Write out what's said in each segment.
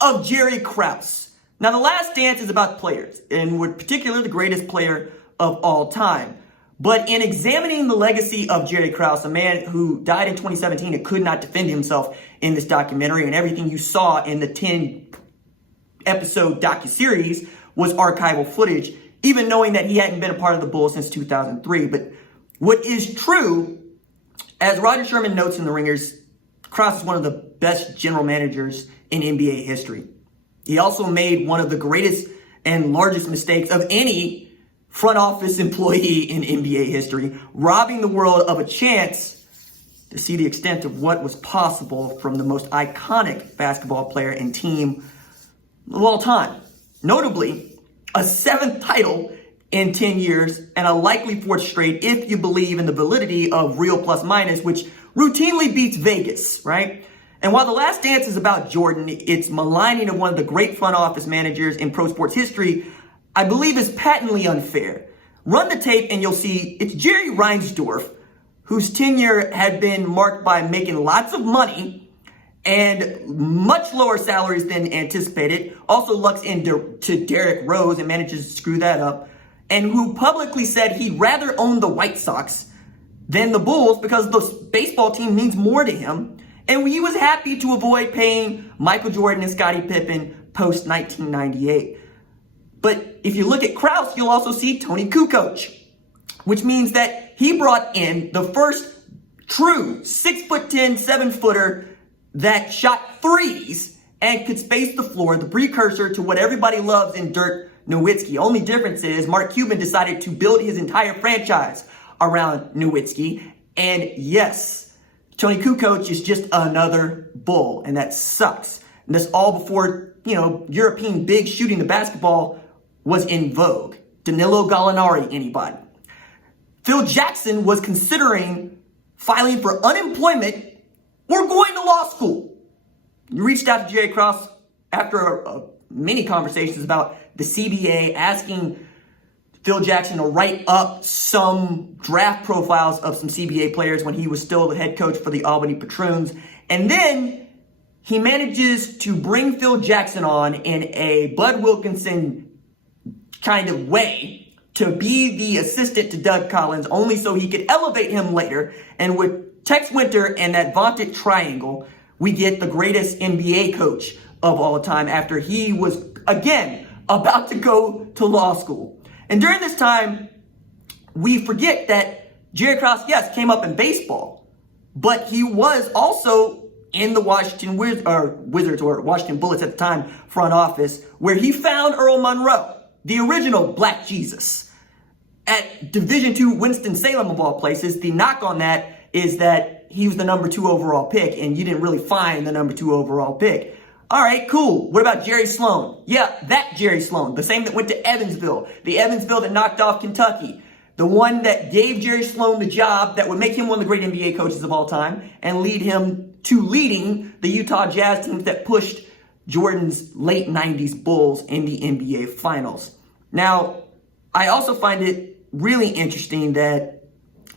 of Jerry Krause. Now, The Last Dance is about players, and with particularly the greatest player of all time. But in examining the legacy of Jerry Krause, a man who died in 2017 and could not defend himself in this documentary, and everything you saw in the 10-episode docuseries was archival footage, even knowing that he hadn't been a part of the Bulls since 2003. But what is true, as Roger Sherman notes in The Ringers, Krause is one of the best general managers in NBA history. He also made one of the greatest and largest mistakes of any front office employee in NBA history, robbing the world of a chance to see the extent of what was possible from the most iconic basketball player and team of all time. Notably, a 7th title in 10 years and a likely 4th straight if you believe in the validity of real plus minus, which routinely beats Vegas, right? And while The Last Dance is about Jordan, its maligning of one of the great front office managers in pro sports history, I believe is patently unfair. Run the tape and you'll see it's Jerry Reinsdorf, whose tenure had been marked by making lots of money and much lower salaries than anticipated. Also lucks into Derrick Rose and manages to screw that up. And who publicly said he'd rather own the White Sox than the Bulls because the baseball team means more to him. And he was happy to avoid paying Michael Jordan and Scottie Pippen post 1998. But if you look at Krause, you'll also see Tony Kukoc, which means that he brought in the first true 6'10", 7-footer that shot threes and could space the floor, the precursor to what everybody loves in Dirk Nowitzki. Only difference is Mark Cuban decided to build his entire franchise around Nowitzki. And yes, Tony Kukoc is just another Bull, and that sucks. And that's all before, European big shooting the basketball was in vogue. Danilo Gallinari, anybody? Phil Jackson was considering filing for unemployment or going to law school. You reached out to Jerry Krause after many conversations about the CBA, asking Phil Jackson to write up some draft profiles of some CBA players when he was still the head coach for the Albany Patroons. And then he manages to bring Phil Jackson on in a Bud Wilkinson kind of way to be the assistant to Doug Collins, only so he could elevate him later. And with Tex Winter and that vaunted triangle, we get the greatest NBA coach of all time after he was, again, about to go to law school. And during this time, we forget that Jerry Krause, yes, came up in baseball, but he was also in the Washington Wizards or Washington Bullets at the time front office, where he found Earl Monroe, the original Black Jesus, at Division II Winston-Salem of all places. The knock on that is that he was the number 2 overall pick, and you didn't really find the number 2 overall pick. All right, cool. What about Jerry Sloan? Yeah, that Jerry Sloan, the same that went to Evansville, the Evansville that knocked off Kentucky, the one that gave Jerry Sloan the job that would make him one of the great NBA coaches of all time and lead him to leading the Utah Jazz teams that pushed Jordan's late 90s Bulls in the NBA Finals. Now, I also find it really interesting that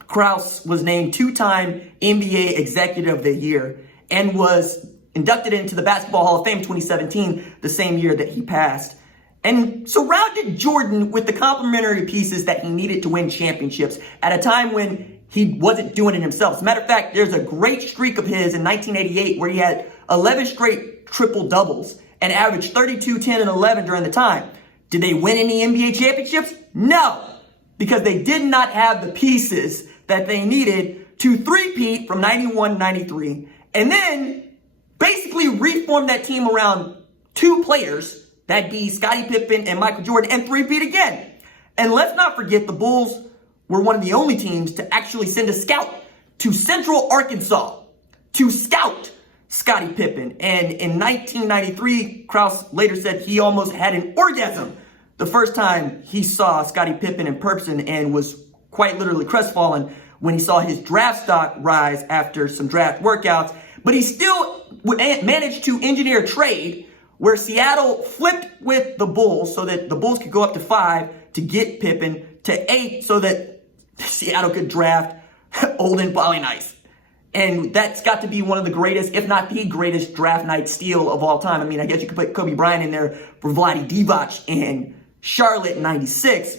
Krause was named 2-time NBA Executive of the Year and was inducted into the Basketball Hall of Fame in 2017, the same year that he passed, and surrounded Jordan with the complementary pieces that he needed to win championships at a time when he wasn't doing it himself. As a matter of fact, there's a great streak of his in 1988 where he had 11 straight triple-doubles and averaged 32, 10, and 11 during the time. Did they win any NBA championships? No, because they did not have the pieces that they needed to three-peat from 91-93, and then basically reform that team around 2 players, that'd be Scottie Pippen and Michael Jordan, and three-peat again. And let's not forget the Bulls were one of the only teams to actually send a scout to Central Arkansas to scout Scottie Pippen. And in 1993, Krause later said he almost had an orgasm the first time he saw Scottie Pippen in person and was quite literally crestfallen when he saw his draft stock rise after some draft workouts. But he still managed to engineer a trade where Seattle flipped with the Bulls so that the Bulls could go up to 5 to get Pippen, to 8 so that Seattle could draft Olden Polynice. And that's got to be one of the greatest, if not the greatest, draft night steal of all time. I mean, I guess you could put Kobe Bryant in there for Vlade Divac and Charlotte in 96.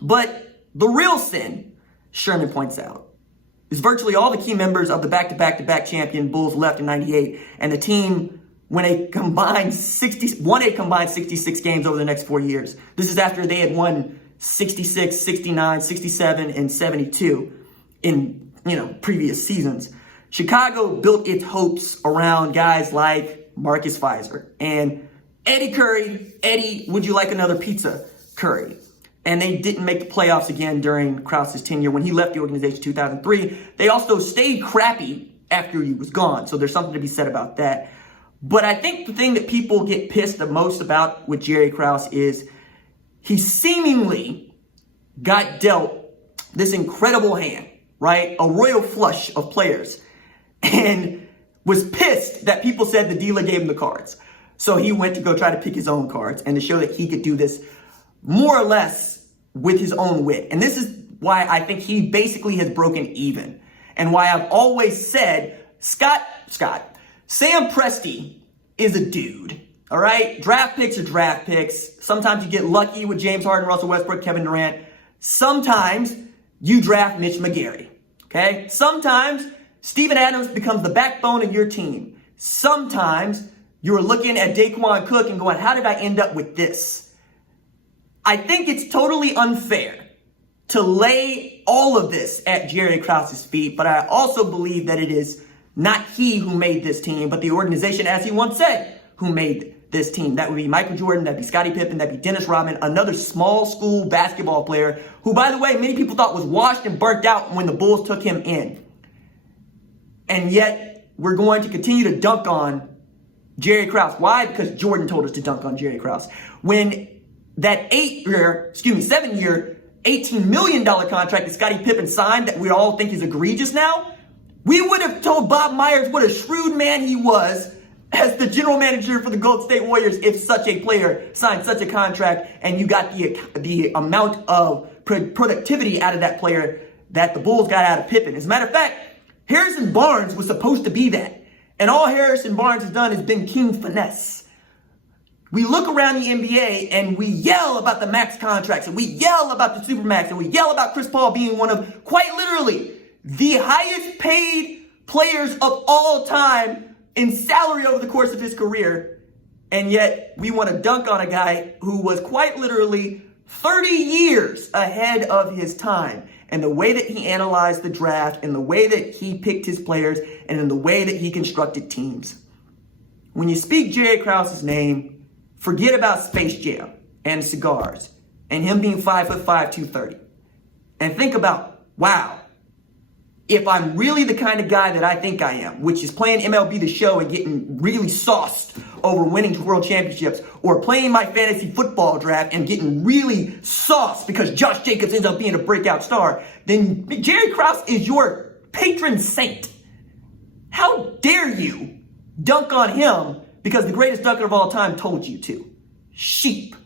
But the real sin, Sherman points out, is virtually all the key members of the back-to-back-to-back champion Bulls left in 98. And the team won a combined 66 games over the next 4 years. This is after they had won 66, 69, 67, and 72 in previous seasons. Chicago built its hopes around guys like Marcus Fizer and Eddie Curry. Eddie, would you like another pizza? Curry. And they didn't make the playoffs again during Krause's tenure. When he left the organization in 2003, they also stayed crappy after he was gone. So there's something to be said about that. But I think the thing that people get pissed the most about with Jerry Krause is he seemingly got dealt this incredible hand, right? A royal flush of players, and was pissed that people said the dealer gave him the cards. So he went to go try to pick his own cards and to show that he could do this more or less with his own wit. And this is why I think he basically has broken even. And why I've always said, Sam Presti is a dude. All right? Draft picks are draft picks. Sometimes you get lucky with James Harden, Russell Westbrook, Kevin Durant. Sometimes you draft Mitch McGary. Okay? Sometimes Steven Adams becomes the backbone of your team. Sometimes you're looking at Daquan Cook and going, how did I end up with this? I think it's totally unfair to lay all of this at Jerry Krause's feet, but I also believe that it is not he who made this team, but the organization, as he once said, who made this team. That would be Michael Jordan, that'd be Scottie Pippen, that'd be Dennis Rodman, another small school basketball player who, by the way, many people thought was washed and burnt out when the Bulls took him in. And yet, we're going to continue to dunk on Jerry Krause. Why? Because Jordan told us to dunk on Jerry Krause. When that 7-year, $18 million contract that Scottie Pippen signed that we all think is egregious now, we would have told Bob Myers what a shrewd man he was as the general manager for the Golden State Warriors if such a player signed such a contract and you got the amount of productivity out of that player that the Bulls got out of Pippen. As a matter of fact, Harrison Barnes was supposed to be that. And all Harrison Barnes has done has been king finesse. We look around the NBA and we yell about the max contracts and we yell about the supermax and we yell about Chris Paul being one of, quite literally, the highest paid players of all time in salary over the course of his career. And yet we want to dunk on a guy who was quite literally 30 years ahead of his time. And the way that he analyzed the draft and the way that he picked his players and in the way that he constructed teams. When you speak Jerry Krause's name, forget about Space Jam and cigars and him being 5'5", 230. And think about, wow, if I'm really the kind of guy that I think I am, which is playing MLB The Show and getting really sauced over winning world championships, or playing my fantasy football draft and getting really sauced because Josh Jacobs ends up being a breakout star, then Jerry Krause is your patron saint. How dare you dunk on him because the greatest dunker of all time told you to? Sheep.